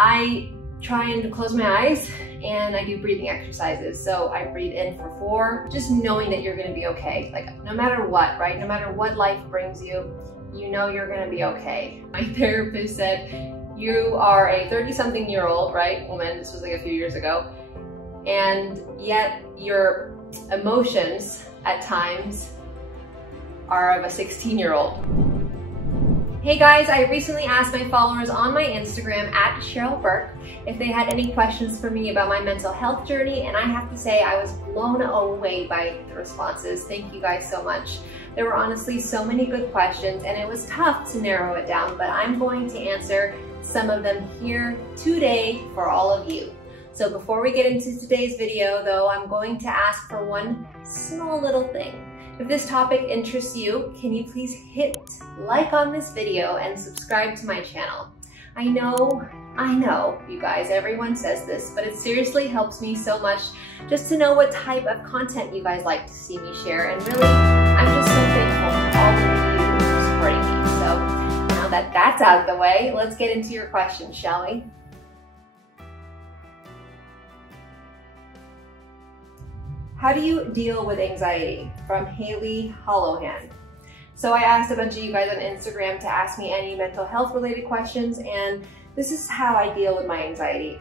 I try and close my eyes and I do breathing exercises. So I breathe in for 4, just knowing that you're gonna be okay. Like no matter what, right? No matter what life brings you, you know you're gonna be okay. My therapist said, you are a 30-something-year-old, right, woman, this was like a few years ago, and yet your emotions at times are of a 16-year-old. Hey guys, I recently asked my followers on my Instagram at Cheryl Burke if they had any questions for me about my mental health journey, and I have to say I was blown away by the responses. Thank you guys so much. There were honestly so many good questions and it was tough to narrow it down, but I'm going to answer some of them here today for all of you. So before we get into today's video though, I'm going to ask for one small little thing. If this topic interests you, can you please hit like on this video and subscribe to my channel? I know, you guys, everyone says this, but it seriously helps me so much just to know what type of content you guys like to see me share. And really, I'm just so thankful for all of you supporting me. So now that that's out of the way, let's get into your questions, shall we? How do you deal with anxiety? From Haley Hollowhand. So I asked a bunch of you guys on Instagram to ask me any mental health related questions, and this is how I deal with my anxiety.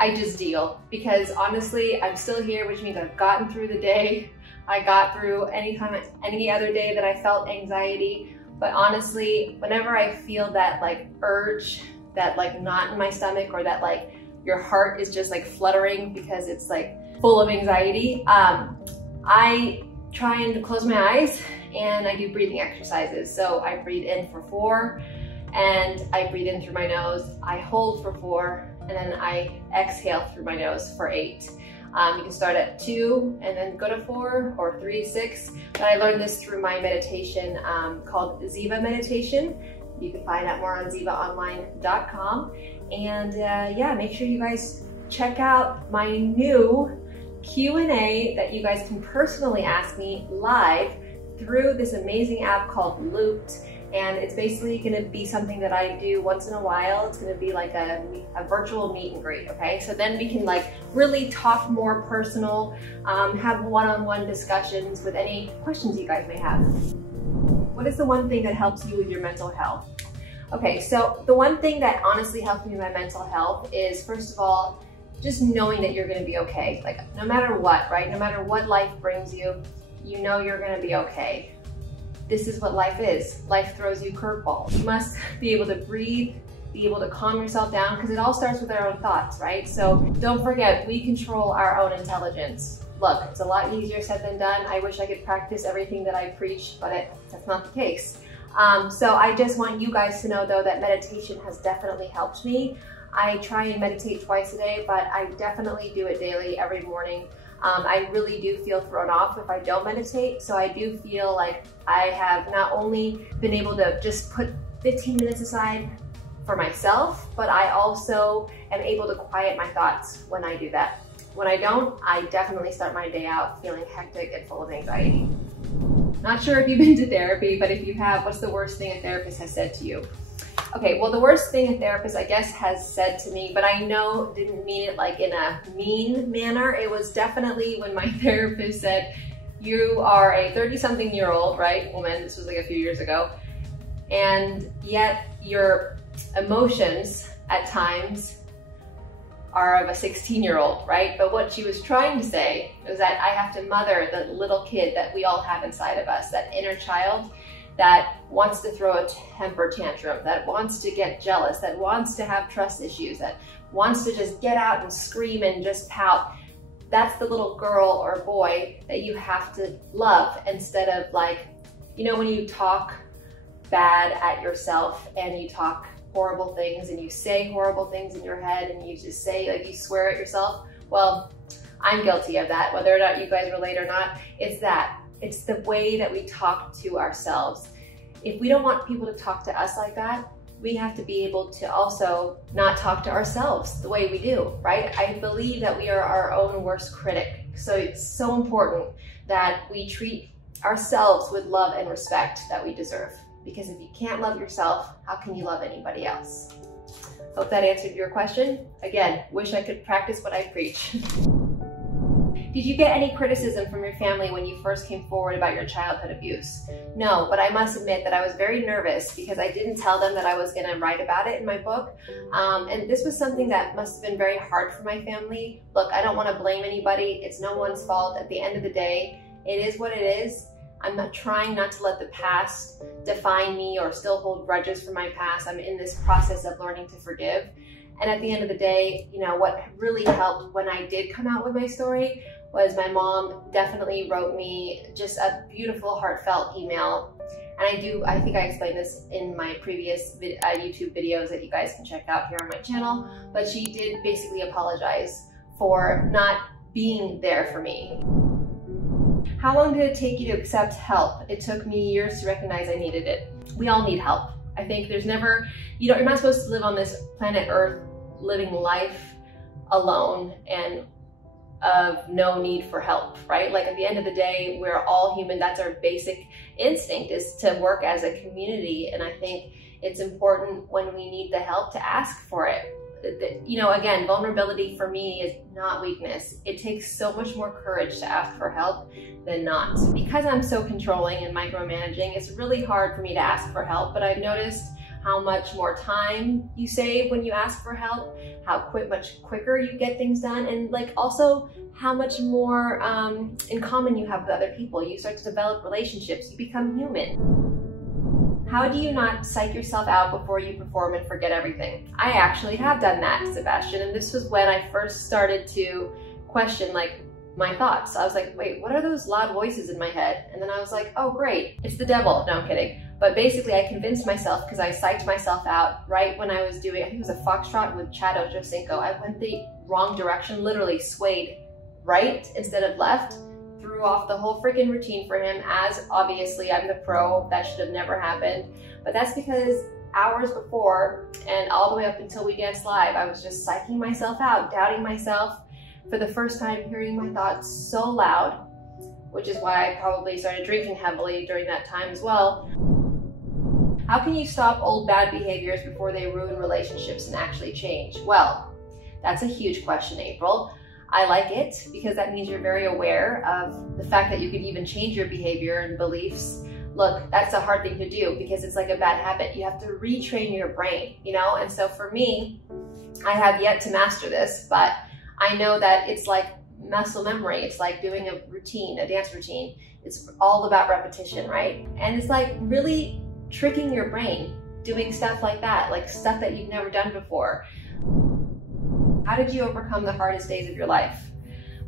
I just deal, because honestly, I'm still here, which means I've gotten through the day. I got through any other day that I felt anxiety, but honestly, whenever I feel that like urge, that like knot in my stomach, or that like your heart is just like fluttering because it's like full of anxiety, I try and close my eyes and I do breathing exercises. So I breathe in for 4 and I breathe in through my nose, I hold for 4, and then I exhale through my nose for 8. You can start at 2 and then go to 4, or 3, 6. But I learned this through my meditation called Ziva meditation. You can find out more on zivaonline.com. And yeah, make sure you guys check out my new Q&A that you guys can personally ask me live through this amazing app called Looped. And it's basically gonna be something that I do once in a while. It's gonna be like a virtual meet and greet, okay? So then we can like really talk more personal, have one-on-one discussions with any questions you guys may have. What is the one thing that helps you with your mental health? Okay, so the one thing that honestly helps me with my mental health is, first of all, just knowing that you're gonna be okay. Like no matter what, right? No matter what life brings you, you know you're gonna be okay. This is what life is. Life throws you curveballs. You must be able to breathe, be able to calm yourself down, because it all starts with our own thoughts, right? So don't forget, we control our own intelligence. Look, it's a lot easier said than done. I wish I could practice everything that I preach, but that's not the case. So I just want you guys to know though that meditation has definitely helped me. I try and meditate twice a day, but I definitely do it daily, every morning. I really do feel thrown off if I don't meditate. So I do feel like I have not only been able to just put 15 minutes aside for myself, but I also am able to quiet my thoughts when I do that. When I don't, I definitely start my day out feeling hectic and full of anxiety. Not sure if you've been to therapy, but if you have, what's the worst thing a therapist has said to you? Okay, well the worst thing a therapist I guess has said to me, but I know didn't mean it like in a mean manner. It was definitely when my therapist said, you are a 30-something-year-old, right, woman, this was like a few years ago, and yet your emotions at times are of a 16-year-old, right? But what she was trying to say was that I have to mother the little kid that we all have inside of us, that inner child that wants to throw a temper tantrum, that wants to get jealous, that wants to have trust issues, that wants to just get out and scream and just pout. That's the little girl or boy that you have to love, instead of like, you know, when you talk bad at yourself and you talk horrible things and you say horrible things in your head and you just say, like, you swear at yourself. Well, I'm guilty of that, whether or not you guys relate or not. It's that. It's the way that we talk to ourselves. If we don't want people to talk to us like that, we have to be able to also not talk to ourselves the way we do, right? I believe that we are our own worst critic. So it's so important that we treat ourselves with love and respect that we deserve. Because if you can't love yourself, how can you love anybody else? Hope that answered your question. Again, wish I could practice what I preach. Did you get any criticism from your family when you first came forward about your childhood abuse? No, but I must admit that I was very nervous because I didn't tell them that I was going to write about it in my book. And this was something that must have been very hard for my family. Look, I don't want to blame anybody. It's no one's fault. At the end of the day, it is what it is. I'm not trying not to let the past define me or still hold grudges from my past. I'm in this process of learning to forgive. And at the end of the day, you know, what really helped when I did come out with my story was my mom definitely wrote me just a beautiful, heartfelt email. And I think I explained this in my previous YouTube videos that you guys can check out here on my channel, but she did basically apologize for not being there for me. How long did it take you to accept help? It took me years to recognize I needed it. We all need help. I think there's never, you're not supposed to live on this planet Earth living life alone and of no need for help, right? Like at the end of the day, we're all human. That's our basic instinct, is to work as a community. And I think it's important when we need the help to ask for it. You know, again, vulnerability for me is not weakness. It takes so much more courage to ask for help than not. Because I'm so controlling and micromanaging, it's really hard for me to ask for help, but I've noticed how much more time you save when you ask for help, how much quicker you get things done, and like also how much more in common you have with other people. You start to develop relationships, you become human. How do you not psych yourself out before you perform and forget everything? I actually have done that, Sebastian, and this was when I first started to question like my thoughts. I was like, wait, what are those loud voices in my head? And then I was like, oh great, it's the devil. No, I'm kidding. But basically I convinced myself, because I psyched myself out right when I was doing, I think it was a foxtrot with Chad Ochocinco. I went the wrong direction, literally swayed right instead of left, threw off the whole freaking routine for him, as obviously I'm the pro, that should have never happened. But that's because hours before and all the way up until we danced live, I was just psyching myself out, doubting myself, for the first time hearing my thoughts so loud, which is why I probably started drinking heavily during that time as well. How can you stop old bad behaviors before they ruin relationships and actually change? Well, that's a huge question, April. I like it because that means you're very aware of the fact that you could even change your behavior and beliefs. Look, that's a hard thing to do because it's like a bad habit. You have to retrain your brain, you know? And so for me, I have yet to master this, but I know that it's like muscle memory. It's like doing a routine, a dance routine. It's all about repetition, right? And it's like really tricking your brain, doing stuff like that, like stuff that you've never done before. How did you overcome the hardest days of your life?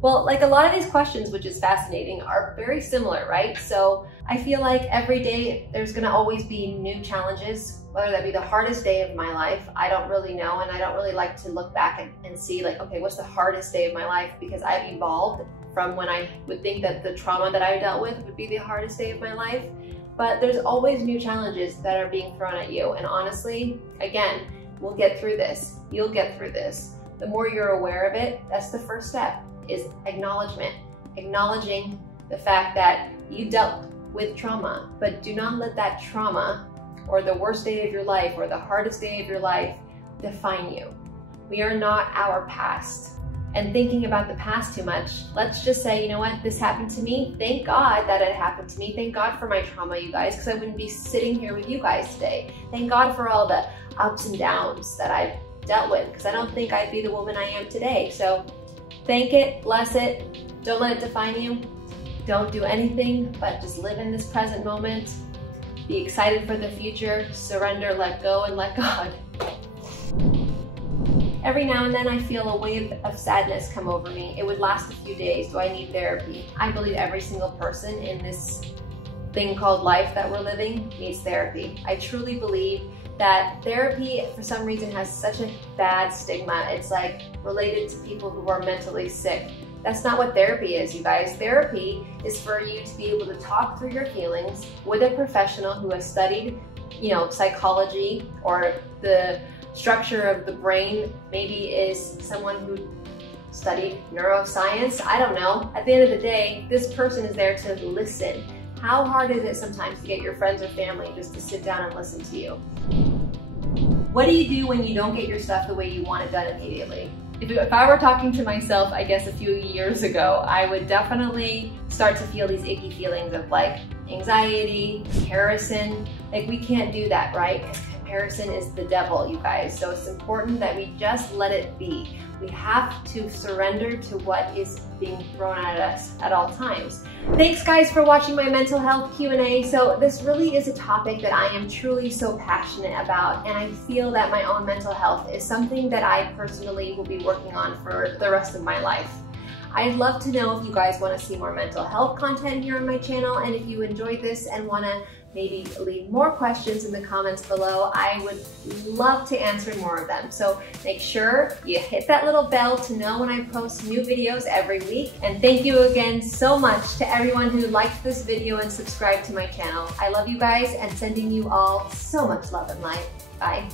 Well, like a lot of these questions, which is fascinating, are very similar, right? So I feel like every day there's gonna always be new challenges, whether that be the hardest day of my life. I don't really know, and I don't really like to look back and see like, okay, what's the hardest day of my life? Because I've evolved from when I would think that the trauma that I dealt with would be the hardest day of my life. But there's always new challenges that are being thrown at you. And honestly, again, we'll get through this. You'll get through this. The more you're aware of it, that's the first step, is acknowledgement. Acknowledging the fact that you dealt with trauma, but do not let that trauma or the worst day of your life or the hardest day of your life define you. We are not our past. And thinking about the past too much, let's just say, you know what, this happened to me. Thank God that it happened to me. Thank God for my trauma, you guys, because I wouldn't be sitting here with you guys today. Thank God for all the ups and downs that I've dealt with, because I don't think I'd be the woman I am today. So thank it, bless it, don't let it define you. Don't do anything but just live in this present moment. Be excited for the future, surrender, let go, and let God. Every now and then I feel a wave of sadness come over me. It would last a few days. Do I need therapy? I believe every single person in this thing called life that we're living needs therapy. I truly believe that therapy, for some reason, has such a bad stigma. It's like related to people who are mentally sick. That's not what therapy is, you guys. Therapy is for you to be able to talk through your feelings with a professional who has studied, you know, psychology or the structure of the brain, maybe is someone who studied neuroscience. I don't know. At the end of the day, this person is there to listen. How hard is it sometimes to get your friends or family just to sit down and listen to you? What do you do when you don't get your stuff the way you want it done immediately? If I were talking to myself, I guess a few years ago, I would definitely start to feel these icky feelings of like anxiety, comparison. Like, we can't do that, right? Because comparison is the devil, you guys. So it's important that we just let it be. We have to surrender to what is being thrown at us at all times. Thanks guys for watching my mental health Q&A. So this really is a topic that I am truly so passionate about, and I feel that my own mental health is something that I personally will be working on for the rest of my life. I'd love to know if you guys want to see more mental health content here on my channel, and if you enjoyed this and want to maybe leave more questions in the comments below, I would love to answer more of them. So make sure you hit that little bell to know when I post new videos every week. And thank you again so much to everyone who liked this video and subscribed to my channel. I love you guys and sending you all so much love and light. Bye.